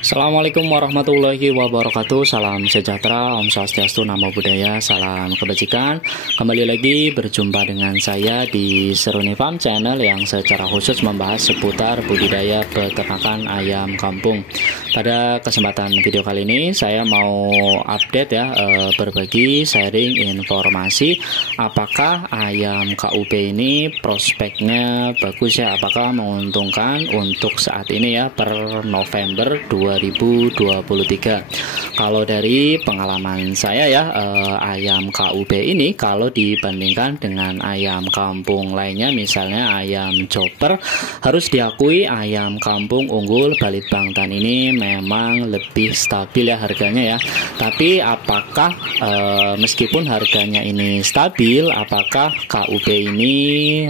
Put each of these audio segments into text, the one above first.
Assalamualaikum warahmatullahi wabarakatuh. Salam sejahtera, Om Swastiastu, Namo Buddhaya, salam kebajikan. Kembali lagi berjumpa dengan saya di Seruni Farm Channel yang secara khusus membahas seputar budidaya peternakan ayam kampung. Pada kesempatan video kali ini saya mau update ya, berbagi sharing informasi apakah ayam KUB ini prospeknya bagus ya, apakah menguntungkan untuk saat ini ya per November 2023. Kalau dari pengalaman saya ya, ayam KUB ini kalau dibandingkan dengan ayam kampung lainnya, misalnya ayam chopper, harus diakui ayam kampung unggul Balit Bangtan ini memang lebih stabil ya harganya ya. Tapi apakah meskipun harganya ini stabil, apakah KUB ini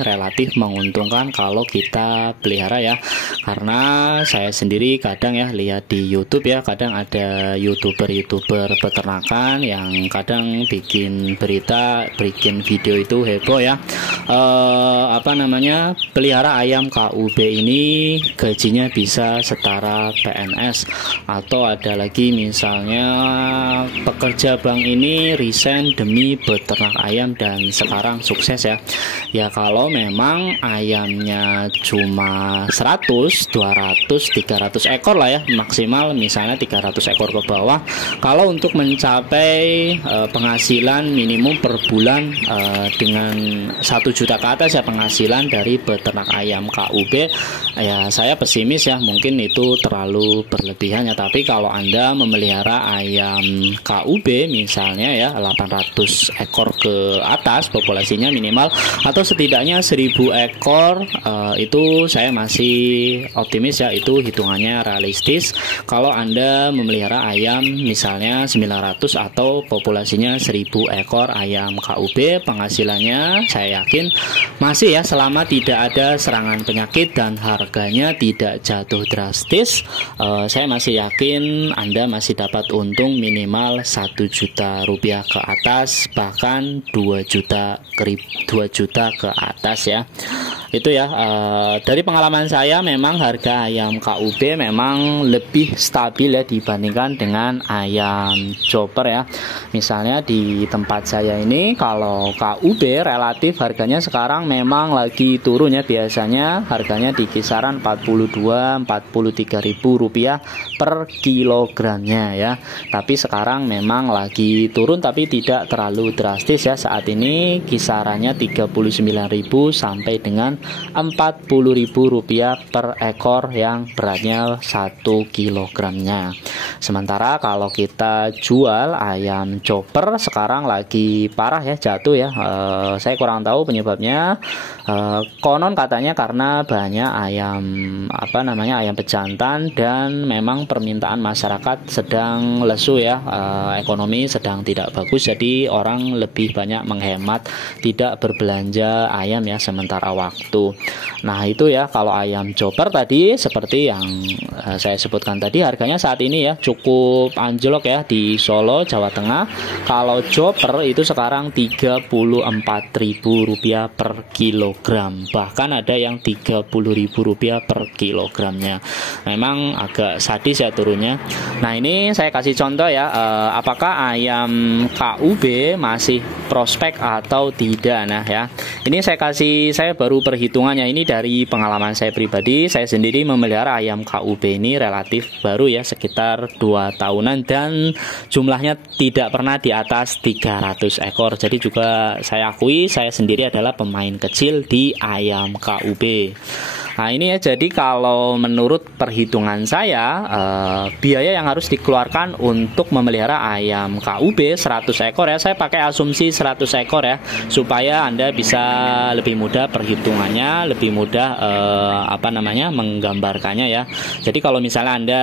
relatif menguntungkan kalau kita pelihara ya? Karena saya sendiri kadang ya lihat di YouTube ya, kadang ada YouTuber peternakan yang kadang bikin berita, bikin video itu heboh ya. Pelihara ayam KUB ini gajinya bisa setara PNS, atau ada lagi misalnya pekerja bank ini resign demi beternak ayam dan sekarang sukses ya. Ya kalau memang ayamnya cuma 100, 200, 300 ekor lah ya maksimal, misalnya 300 ekor ke bawah. Kalau untuk mencapai penghasilan minimum per bulan dengan 1 juta ke atas ya penghasilan dari beternak ayam KUB, ya saya pesimis ya, mungkin itu terlalu berlebihan ya. Tapi kalau Anda memelihara ayam KUB misalnya ya 800 ekor ke atas populasinya minimal, atau setidaknya 1000 ekor, itu saya masih optimis ya, itu hitungannya realistis. Kalau Anda memelihara ayam misalnya 900 atau populasinya 1000 ekor ayam KUB, penghasilannya saya yakin masih ya, selama tidak ada serangan penyakit dan harganya tidak jatuh drastis, saya masih yakin Anda masih dapat untung minimal 1 juta rupiah ke atas, bahkan 2 juta ke atas ya. Itu ya, dari pengalaman saya memang harga ayam KUB memang lebih stabil ya dibandingkan dengan ayam chopper ya. Misalnya di tempat saya ini kalau KUB relatif harganya sekarang memang lagi turun ya, biasanya harganya di kisaran 42-43 ribu rupiah per kilogramnya ya. Tapi sekarang memang lagi turun, tapi tidak terlalu drastis ya, saat ini kisarannya 39.000 sampai dengan 40.000 rupiah per ekor yang beratnya 1 kilogramnya. Sementara kalau kita jual ayam chopper sekarang lagi parah ya, jatuh ya. Saya kurang tahu penyebabnya. Konon katanya karena banyak ayam ayam pejantan dan memang permintaan masyarakat sedang lesu ya, ekonomi sedang tidak bagus, jadi orang lebih banyak menghemat, tidak berbelanja ayam ya sementara waktu. Nah itu ya, kalau ayam chopper tadi seperti yang saya sebutkan tadi, harganya saat ini ya cukup anjlok ya di Solo, Jawa Tengah. Kalau chopper itu sekarang 34.000 rupiah per kilogram, bahkan ada yang 30.000 rupiah per kilogramnya. Memang agak sadis ya turunnya. Nah ini saya kasih contoh ya, apakah ayam KUB masih prospek atau tidak. Nah ya, ini saya baru perhitungannya ini dari pengalaman saya pribadi. Saya sendiri memelihara ayam KUB ini relatif baru ya, sekitar 2 tahunan, dan jumlahnya tidak pernah di atas 300 ekor. Jadi juga saya akui saya sendiri adalah pemain kecil di ayam KUB. Nah ini ya, jadi kalau menurut perhitungan saya, biaya yang harus dikeluarkan untuk memelihara ayam KUB 100 ekor ya, saya pakai asumsi 100 ekor ya, supaya Anda bisa lebih mudah perhitungannya, lebih mudah menggambarkannya ya. Jadi kalau misalnya Anda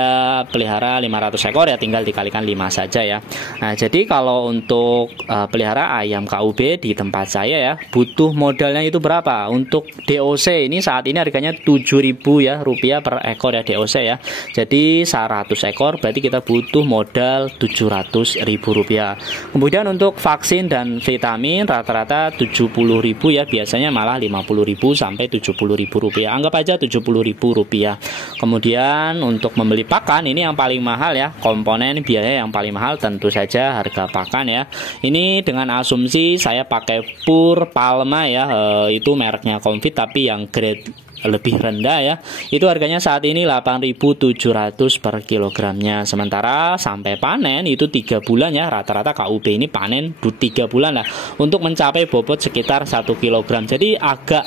pelihara 500 ekor ya tinggal dikalikan 5 saja ya. Nah jadi kalau untuk pelihara ayam KUB di tempat saya ya, butuh modalnya itu berapa? Untuk DOC ini saat ini harganya 7.000 ya rupiah per ekor ya DOC ya. Jadi 100 ekor berarti kita butuh modal 700.000 rupiah. Kemudian untuk vaksin dan vitamin rata-rata 70.000 ya, biasanya malah 50.000 sampai 70.000 rupiah. Anggap aja 70.000 rupiah. Kemudian untuk membeli pakan ini yang paling mahal ya, komponen biaya yang paling mahal tentu saja harga pakan ya. Ini dengan asumsi saya pakai Pur Palma ya, itu mereknya Comfit tapi yang grade lebih rendah ya. Itu harganya saat ini 8.700 per kilogramnya. Sementara sampai panen itu 3 bulan ya. Rata-rata KUB ini panen 3 bulan lah untuk mencapai bobot sekitar 1 kilogram. Jadi agak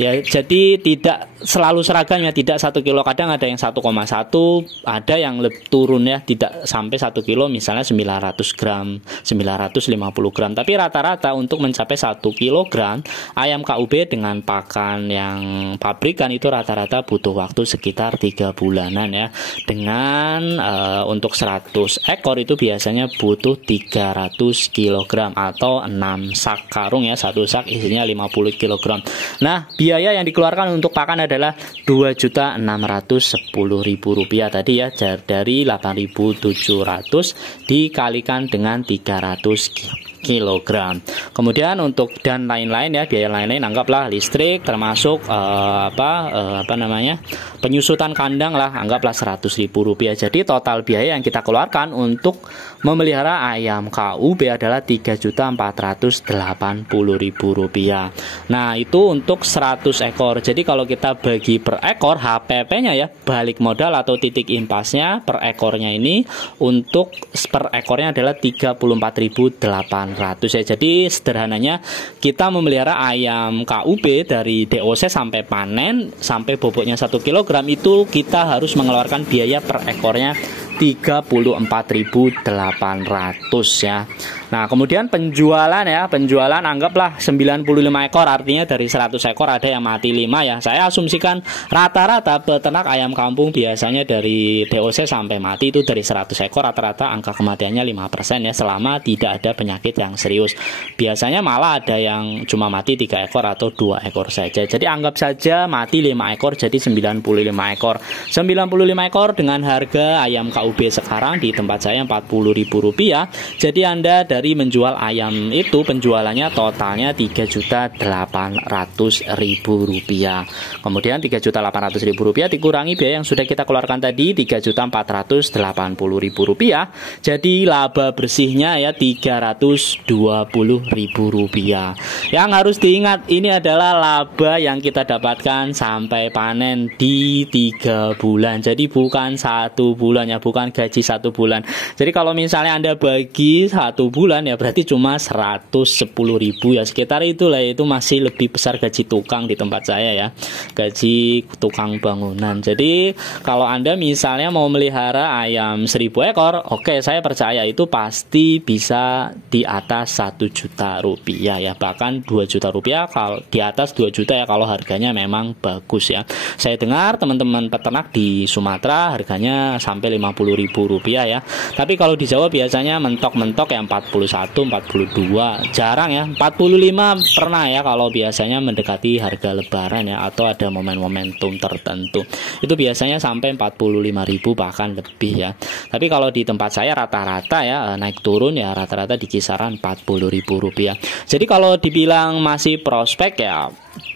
ya, jadi tidak selalu seragam ya, tidak 1 kilo, kadang ada yang 1,1, ada yang turun ya, tidak sampai 1 kilo, misalnya 900 gram, 950 gram. Tapi rata-rata untuk mencapai 1 kilogram ayam KUB dengan pakan yang pabrikan itu rata-rata butuh waktu sekitar 3 bulanan ya. Dengan untuk 100 ekor itu biasanya butuh 300 kilogram atau 6 sak karung ya, satu sak isinya 50 kilogram. Nah, biaya yang dikeluarkan untuk pakan adalah Rp2.610.000 tadi ya, dari 8.700 dikalikan dengan 300 kilogram. Kemudian untuk dan lain-lain ya, biaya lain-lain anggaplah listrik termasuk penyusutan kandang lah, anggaplah Rp100.000. Jadi total biaya yang kita keluarkan untuk memelihara ayam KUB adalah Rp3.480.000. Nah, itu untuk 100 ekor. Jadi kalau kita bagi per ekor HPP-nya ya, balik modal atau titik impasnya per ekornya ini untuk per ekornya adalah 34.800 ya. Jadi sederhananya kita memelihara ayam KUB dari DOC sampai panen sampai bobotnya 1 kg itu kita harus mengeluarkan biaya per ekornya 34.800 ya. Nah, kemudian penjualan ya, penjualan anggaplah 95 ekor, artinya dari 100 ekor ada yang mati 5 ya. Saya asumsikan rata-rata peternak ayam kampung biasanya dari DOC sampai mati itu dari 100 ekor rata-rata angka kematiannya 5% ya, selama tidak ada penyakit yang serius. Biasanya malah ada yang cuma mati 3 ekor atau 2 ekor saja. Jadi anggap saja mati 5 ekor jadi 95 ekor. 95 ekor dengan harga ayam KUB sekarang di tempat saya Rp40.000. Jadi Anda dari menjual ayam itu penjualannya totalnya Rp3.800.000. Kemudian Rp3.800.000 dikurangi biaya yang sudah kita keluarkan tadi Rp3.480.000. Jadi laba bersihnya ya Rp320.000. Yang harus diingat ini adalah laba yang kita dapatkan sampai panen di 3 bulan. Jadi bukan 1 bulan ya, bukan gaji 1 bulan. Jadi kalau misalnya Anda bagi 1 bulan ya berarti cuma 110.000 ya, sekitar itulah. Itu masih lebih besar gaji tukang di tempat saya ya, gaji tukang bangunan. Jadi kalau Anda misalnya mau melihara ayam 1.000 ekor, oke, saya percaya itu pasti bisa di atas 1 juta rupiah ya, bahkan 2 juta rupiah, kalau di atas 2 juta ya kalau harganya memang bagus ya. Saya dengar teman-teman peternak di Sumatera harganya sampai Rp50.000 ya. Tapi kalau di Jawa biasanya mentok-mentok yang 41, 42, jarang ya. 45 pernah ya kalau biasanya mendekati harga lebaran ya, atau ada momen-momentum tertentu. Itu biasanya sampai 45.000 bahkan lebih ya. Tapi kalau di tempat saya rata-rata ya naik turun ya rata-rata di kisaran Rp40.000. Jadi kalau dibilang masih prospek ya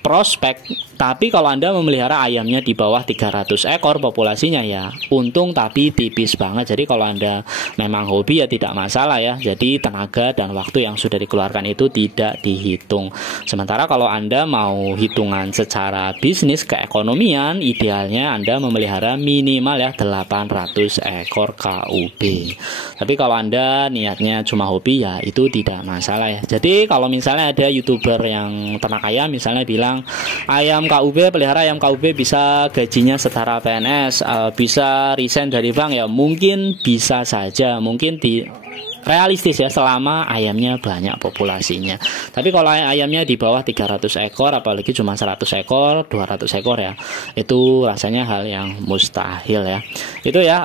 prospek, tapi kalau Anda memelihara ayamnya di bawah 300 ekor populasinya ya untung tapi tipis banget. Jadi kalau Anda memang hobi ya tidak masalah ya, jadi tenaga dan waktu yang sudah dikeluarkan itu tidak dihitung. Sementara kalau Anda mau hitungan secara bisnis keekonomian, idealnya Anda memelihara minimal ya 800 ekor KUB. Tapi kalau Anda niatnya cuma hobi ya itu tidak masalah ya. Jadi kalau misalnya ada YouTuber yang ternak ayam misalnya bilang ayam KUB, pelihara ayam KUB bisa gajinya setara PNS, bisa resign dari bank ya, mungkin bisa saja, mungkin realistis ya selama ayamnya banyak populasinya. Tapi kalau ayamnya di bawah 300 ekor, apalagi cuma 100 ekor, 200 ekor ya, itu rasanya hal yang mustahil ya. Itu ya,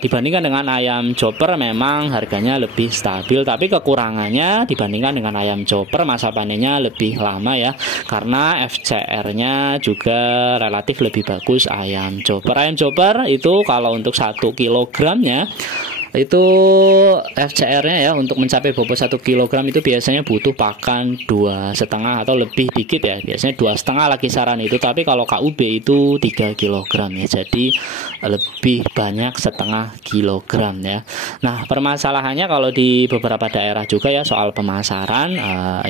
dibandingkan dengan ayam chopper memang harganya lebih stabil, tapi kekurangannya dibandingkan dengan ayam chopper masa panennya lebih lama ya, karena FCR-nya juga relatif lebih bagus ayam chopper. Ayam chopper itu kalau untuk 1 kilogramnya itu FCR-nya ya, untuk mencapai bobot 1 kilogram itu biasanya butuh pakan 2,5 atau lebih dikit ya, biasanya 2,5 lah kisaran itu. Tapi kalau KUB itu 3 kilogram ya, jadi lebih banyak 0,5 kilogram ya. Nah, permasalahannya kalau di beberapa daerah juga ya soal pemasaran,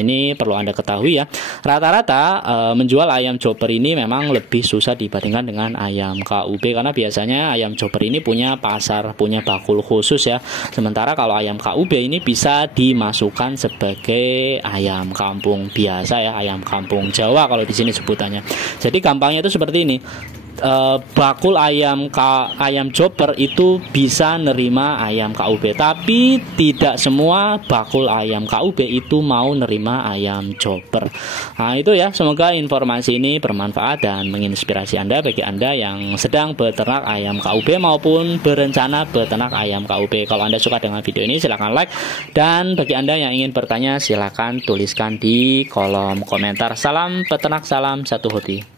ini perlu Anda ketahui ya, rata-rata menjual ayam chopper ini memang lebih susah dibandingkan dengan ayam KUB, karena biasanya ayam chopper ini punya pasar, punya bakul khusus ya. Sementara kalau ayam KUB ini bisa dimasukkan sebagai ayam kampung biasa ya, ayam kampung Jawa kalau di sini sebutannya. Jadi gampangnya itu seperti ini. Bakul ayam chopper itu bisa nerima ayam KUB, tapi tidak semua bakul ayam KUB itu mau nerima ayam chopper. Nah itu ya, semoga informasi ini bermanfaat dan menginspirasi Anda, bagi Anda yang sedang beternak ayam KUB maupun berencana beternak ayam KUB. Kalau Anda suka dengan video ini silahkan like, dan bagi Anda yang ingin bertanya silahkan tuliskan di kolom komentar. Salam peternak, salam satu hobi.